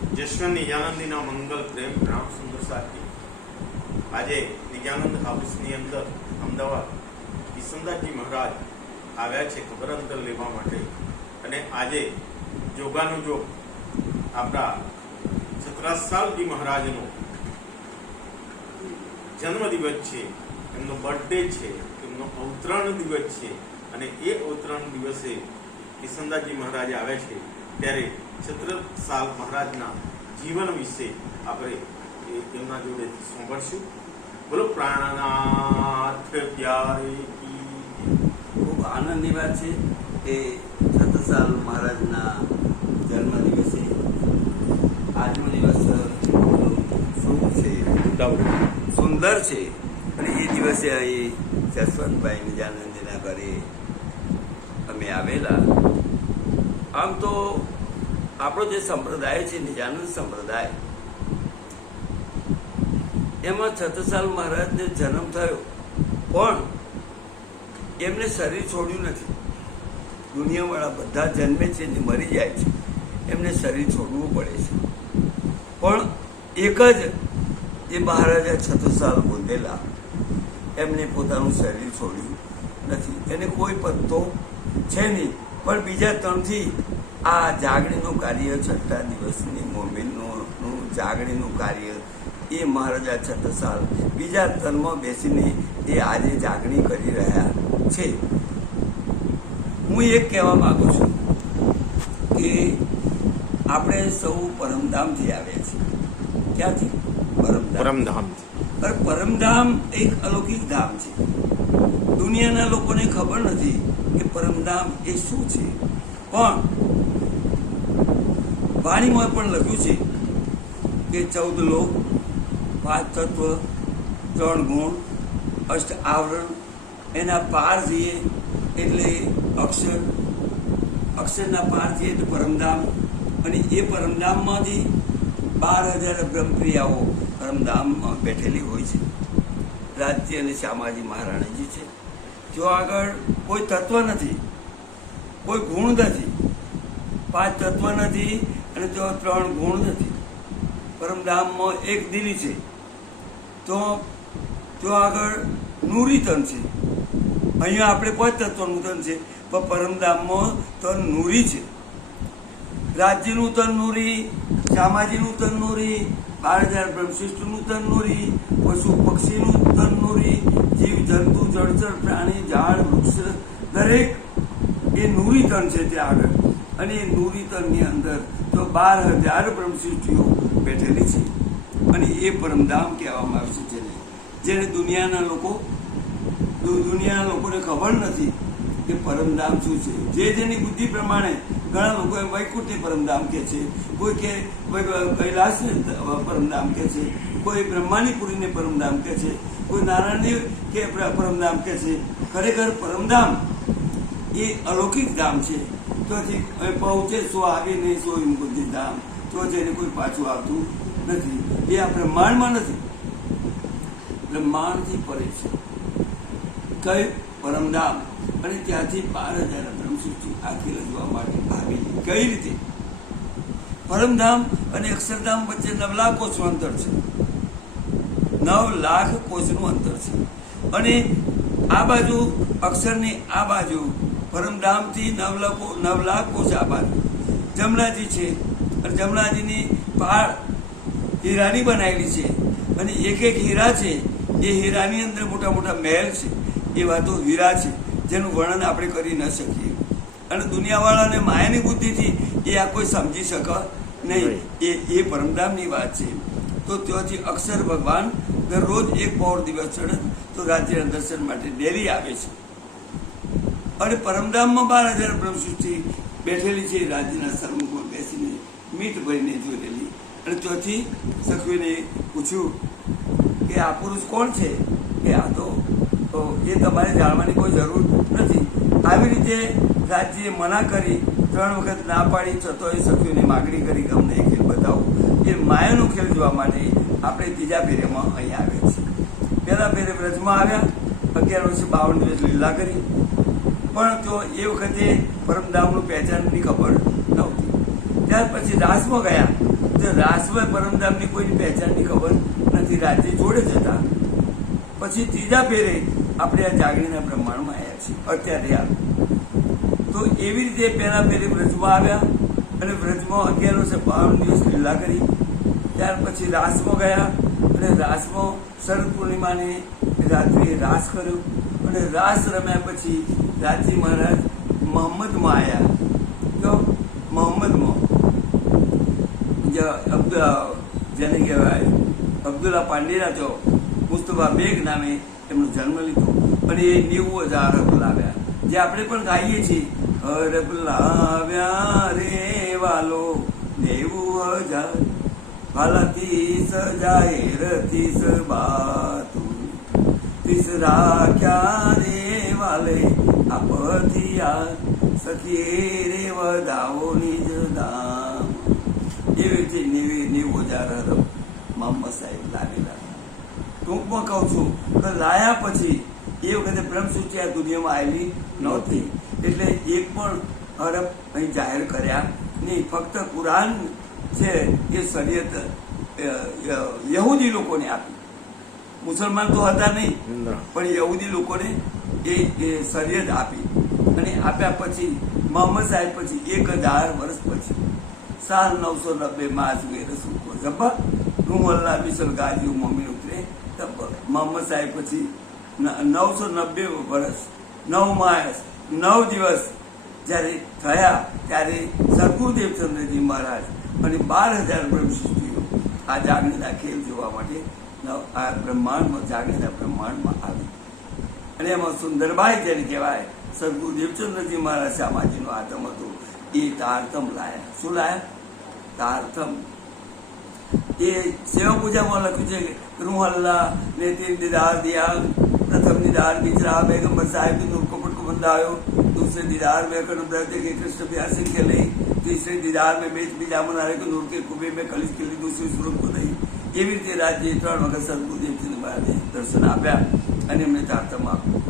જશ્વન નિજાનંદીના મંગલ પ્રેમ, રામ સુંદર સાથી આજે નિજાનંદ હાઉસની અંદર અમદાવાદ કિશનદાસજી મહારાજ આવ્યા છે ખબર અંતર લેવા માટે. અને આજે જોગાનો જોગ આપણા છત્રાસાલજી મહારાજનો જન્મદિવસ છે, એમનો બર્થડે છે, એમનો અવતરણ દિવસ છે. અને એ અવતરણ દિવસે કિશનદાસજી મહારાજ આવે છે ત્યારે છત્રસાલ મહારાજના જીવન વિશે આપણે એ એમના જોડેથી સાંભળશું. બોલો પ્રાણનાથ પ્યારે ખૂબ આનંદની વાત છે કે છત્રસાલ મહારાજના જન્મ દિવસે આજનો દિવસ શુભ છે. સુંદર છે. અને એ દિવસે અહીં જસવંતભાઈ નિજાનંદના ઘરે અમે આવેલા. આમ તો આપણો જે સંપ્રદાય છે, નિજાનંદ સંપ્રદાય, એમાં છત્રસાલ મહારાજને જન્મ થયો. પણ એમને શરીર છોડ્યું નથી. દુનિયાવાળા બધા જન્મે છે ને મરી જાય છે. એમને શરીર છોડવું પડે છે. પણ એક જ એ મહારાજા છત્રસાલ બોંધેલા એમને પોતાનું શરીર છોડ્યું નથી. એને કોઈ પત્તો છે નહીં. પણ બીજા ત્રણથી આ જાગણીનું કાર્ય છઠ્ઠા દિવસની મોમિનનું જાગણીનું કાર્ય એ મહારાજા છત્રસાલ બીજા તનમાં બેસીને એ આજે જાગણી કરી રહ્યા છે. હું એક કહેવા માગું છું કે આપણે સૌ પરમધામથી આવ્યા છીએ. ક્યાંથી? પરમધામ. પરમધામ એક અલૌકિક ધામ છે. દુનિયાના લોકોને ખબર નથી કે પરમધામ એ શું છે. પણ વાણીમાં પણ લખ્યું છે કે ચૌદ લોક, પાંચ તત્વ, ત્રણ ગુણ, અષ્ટ આવરણ, એના પાર જઈએ એટલે અક્ષર, અક્ષરના પાર જઈએ એટલે પરમધામ, અને એ પરમધામમાંથી બાર હજાર બ્રહ્મપ્રિયાઓ પરમધામમાં બેઠેલી હોય છે. રાજ્ય અને શ્યામાજી મહારાણીજી છે. જો આગળ કોઈ તત્વ નથી, કોઈ ગુણ નથી, પાંચ તત્વ નથી અને જો ત્રણ ગુણ નથી. પરમધામમાં એક દિલી છે. તો તો આગળ નૂરી તન છે. અહીંયા આપણે પાંચ તન છે, પણ પરમધામમાં તન નૂરી છે. રાજ્યનું તન નૂરી સામાજિકનું તન નૂરી, બાર હજાર બ્રહ્મશિષ્ટનું તન નૂરી, પશુ પક્ષીનું તન નૂરી, જીવ, જંતુ, જળચર, પ્રાણી, ઝાડ, વૃક્ષ, દરેક એ નૂરી તન છે ત્યાં આગળ. અને એ નૂરી તનની અંદર તો બાર હજાર બ્રહ્મશિષ્ટીઓ બેઠેલી છે. અને એ પરમધામ કહેવામાં આવે છે જેને. જેને દુનિયાના લોકો દુનિયાના લોકોને ખબર નથી કે પરમધામ શું છે. જે જેની બુદ્ધિ પ્રમાણે ઘણા લોકો એમ વૈકુંઠને પરમધામ કહે છે. કોઈ કે કૈલાસને પરમધામ કહે છે. કોઈ બ્રહ્માનીપુરીને પરમધામ કહે છે. કોઈ નારાયણદેવ કે પરમધામ કહે છે. ખરેખર પરમધામ એ અલૌકિક ધામ છે. એ પહોંચે સો આવે નહીં સો એમ બધી ધામ તો જઈને કોઈ પાછું આવતું નથી. એ આ બ્રહ્માંડમાં નથી. બ્રહ્માંડથી પરે છે. કઈ? પરમધામ અને ત્યાંથી બાર હજાર બ્રહ્મસૃષ્ટિ આખી રજવા માટે આવી. કઈ રીતે? પરમધામ અને અક્ષરધામ વચ્ચે નવ લાખ કોષનું અંતર છે? નવ લાખ કોષનું અંતર છે. અને આ બાજુ અક્ષરની આ બાજુ પરમધામથી નવ લાખો નવ લાખ આ બાજુ. જમનાજી છે. અને જમનાજીની પહાડ હીરાની બનાવેલી છે. અને એક એક હીરા છે. એ હીરાની અંદર મોટા મોટા મહેલ છે. એ વાતો હીરા છે. જેનું વર્ણન આપણે કરી ન શકીએ. અને દુનિયાવાળાને માયાની બુદ્ધિથી એ આ કોઈ સમજી શકે નહીં. એ એ પરમધામની વાત છે. તો ત્યાંથી અક્ષર ભગવાન દરરોજ એક પૌર દિવસ ચડે તો રાજ્યના દર્શન માટે ડેલી આવે છે. અને પરમધામમાં બાર હજાર બ્રહ્મસૃષ્ટિ બેઠેલી છે રાજ્યના સરમુખમાં બેસીને મીટ ભરીને જોયેલી. અને ચોથી સખવીને પૂછ્યું કે આ પુરુષ કોણ છે? કે આ તો એ તમારે જાણવાની કોઈ જરૂર નથી. આવી રીતે રાજ્યએ મના કરી ત્રણ વખત ના પાડી છતાંય સખીઓની માગણી કરી કે એ ખેલ બતાવો. એ માયાનો ખેલ જોવા માટે આપણે ત્રીજા ફેરેમાં અહીં આવ્યા છીએ. પહેલા ફેરે વ્રજમાં આવ્યા, અગિયાર વર્ષે બાવન દિવસ લીલા કરી. પણ તો એ વખતે પરમધામનું પહેચાનની ખબર નહોતી. ત્યાર પછી રાસમાં ગયા. તો રાસમાં પરમધામની કોઈની પહેચાનની ખબર નથી. રાજ્ય જોડે જતા પછી ત્રીજા ફેરે આપણે આ જાગણીના બ્રહ્માંડમાં આવ્યા છીએ. અત્યારે હાલ તો એવી રીતે પહેલા ફેરે વ્રજમાં આવ્યા અને વ્રજમાં અગિયાર વર્ષે બાવન દિવસ લીલા કરી. ત્યાર પછી રાસમાં ગયા અને રાસમાં શરદ પૂર્ણિમાને રાત્રિએ રાસ કર્યો. અને રાસ રમ્યા પછી રાજી મહારાજ મોહમ્મદમાં આવ્યા તો મોહમ્મદમાં જે જેને કહેવાય અબ્દુલ્લા પાંડેરા તો મુસ્તફા બેગ નામે એમનો જન્મ લીધો. અને એ નેવું હજાર લાવ્યા. જે આપણે પણ ગાઈએ છીએ. લાવ્યા રે વાલો, નેવું હજાર. હાલાથી સજાય રતી સબાતું તીસ રાખ્યા રે વાલે આપથિયા સખીએ રે વધાવો નિજ દામ એવી રીતે નેવી નેવું હજાર હરમ મામા સાહેબ લાવેલા ટૂંકમાં કહું છું કે લાયા પછી એ વખતે બ્રહ્મસૂચિ આ દુનિયામાં આવેલી નહોતી. એટલે એક પણ હરફ અહીં જાહેર કર્યા. નહીં ફક્ત કુરાન છે એ શરીયત યહૂદી લોકોને આપી. મુસલમાન તો હતા નહીં. પણ યહૂદી લોકોને એ શરીયત આપી. અને આપ્યા પછી મોહમ્મદ સાહેબ પછી એક હજાર વર્ષ પછી સાલ નવસો નબ્બે માં જુએ રસૂલ કો જબ્બા રૂમ અલ્લાહ બિસલ ગાજી મમ્મી ઉતરે મોહમ્મદ સાહેબ પછી નવસો નબ્બે વર્ષ નવ માસ નવ દિવસ જ્યારે થયા ત્યારે સદગુરુદેવ ચંદ્રજી મહારાજ અને બાર હજાર બ્રહ્મશિષ્ટીઓ આ જાગણીના ખેલ જોવા માટે આ બ્રહ્માંડમાં જાગીરના બ્રહ્માંડમાં આવી. અને એમાં સુંદરબાઈ જેને કહેવાય સદગુરુ દેવચંદ્રજી મહારાજ શામાજીનું આતમ હતું. એ તારતમ લાયા. શું લાયા? તારતમ એ સેવા પૂજામાં લખ્યું છે કે, રૂહલ્લા ને તીન દીદાર દિયા પ્રથમ દીદાર બિચરા બેગમ્બર સાહેબ કપટ કો બંદા આવ્યો दूसरे दीदार में कर्ण ब्रह्म के कृष्ण प्यास खेले तीसरे दीदार में बेच बीजा मना रहे नूर के कुबे में कलिश के लिए दूसरे स्वरूप को नहीं એવી રીતે રાજ્ય ત્રણ વખત સદગુરુદેવજી મહારાજે દર્શન આપ્યા અને એમને તારતમ આપ્યું.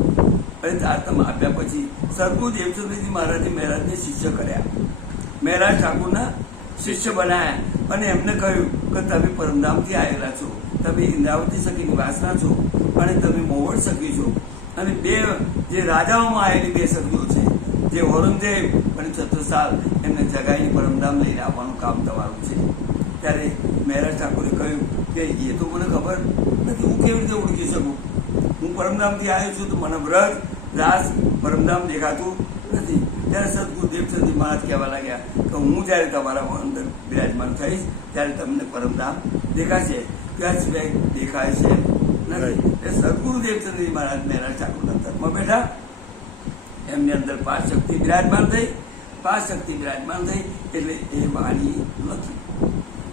અને તારતમ આપ્યા પછી સદગુરુદેવચંદ્રજી મહારાજે મહારાજને શિષ્ય કર્યા. મહેરાજ ઠાકુરના શિષ્ય બનાયા અને એમને કહ્યું કે તમે પરમધામથી આવેલા છો. તમે ઇન્દ્રાવતી સખી વાસના છો અને તમે મોવડ સખી છો. અને બે જે રાજાઓમાં આવેલી બે સખીઓ છે, જે ઔરંગઝેબ અને છત્રસાલ એમને જગાઈને પરમધામ લઈને આવવાનું કામ તમારું છે. ત્યારે મહેરાજ ઠાકોરે કહ્યું કે એ તો મને ખબર નથી હું કેવી રીતે ઓળખી શકું? હું પરમધામથી આવ્યો છું તો મને વ્રત દાસ પરમધામ દેખાતું નથી. ત્યારે સદગુરુ દેવચંદજી મહારાજ કહેવા લાગ્યા કે હું જ્યારે તમારા અંદર બિરાજમાન થઈશ ત્યારે તમને પરમધામ દેખાશે. ત્યાં સિવાય દેખાય છે નથી. એ સદગુરુ દેવચંદજી મહારાજ મહેરાજ ઠાકોરના તત્માં બેઠા. એમની અંદર પાંચ શક્તિ બિરાજમાન થઈ. પાંચ શક્તિ બિરાજમાન થઈ એટલે એ વાણી લખી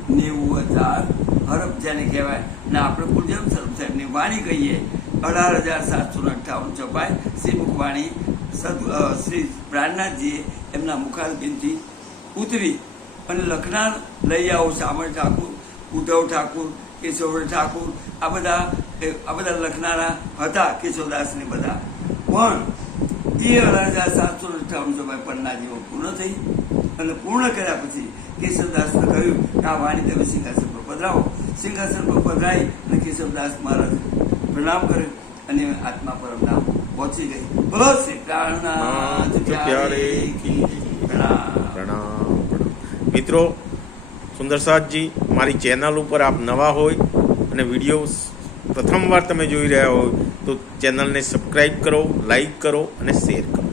નેવું હજાર હરફ જેને કહેવાય. અને આપણે કુલદેવ સ્વરૂપ સાહેબની વાણી કહીએ. અઢાર હજાર સાતસો અઠ્ઠાવન છપાય શ્રી મુખવાણી સદ શ્રી પ્રાણનાથજીએ એમના મુખારબિનથી ઉતરી અને લખનાર લઈ આવો શામળ ઠાકુર, ઉદ્ધવ ઠાકુર કેશવ ઠાકુર, આ બધા આ બધા લખનારા હતા કેશવદાસને બધા. પણ અઢાર હજાર સાતસો ને અઠ્ઠાવન છપાય પન્નાજીઓ પૂર્ણ થઈ અને પૂર્ણ કર્યા પછી કેશવદાસને કહ્યું કે આ વાણી તમે સિંહાસન પર પધરાવો. સિંહાસન પર પધરાઈ અને કેશવદાસ મહારાજ પ્રણામ કર્યો અને આત્મા પરમધામ પહોંચી ગઈ. બોલો શ્રી પ્રણામ મિત્રો સુંદરસાદજી મારી ચેનલ ઉપર આપ નવા હોય અને વીડિયો પ્રથમવાર તમે જોઈ રહ્યા હોય તો ચેનલને સબસ્ક્રાઈબ કરો લાઈક કરો અને શેર કરો.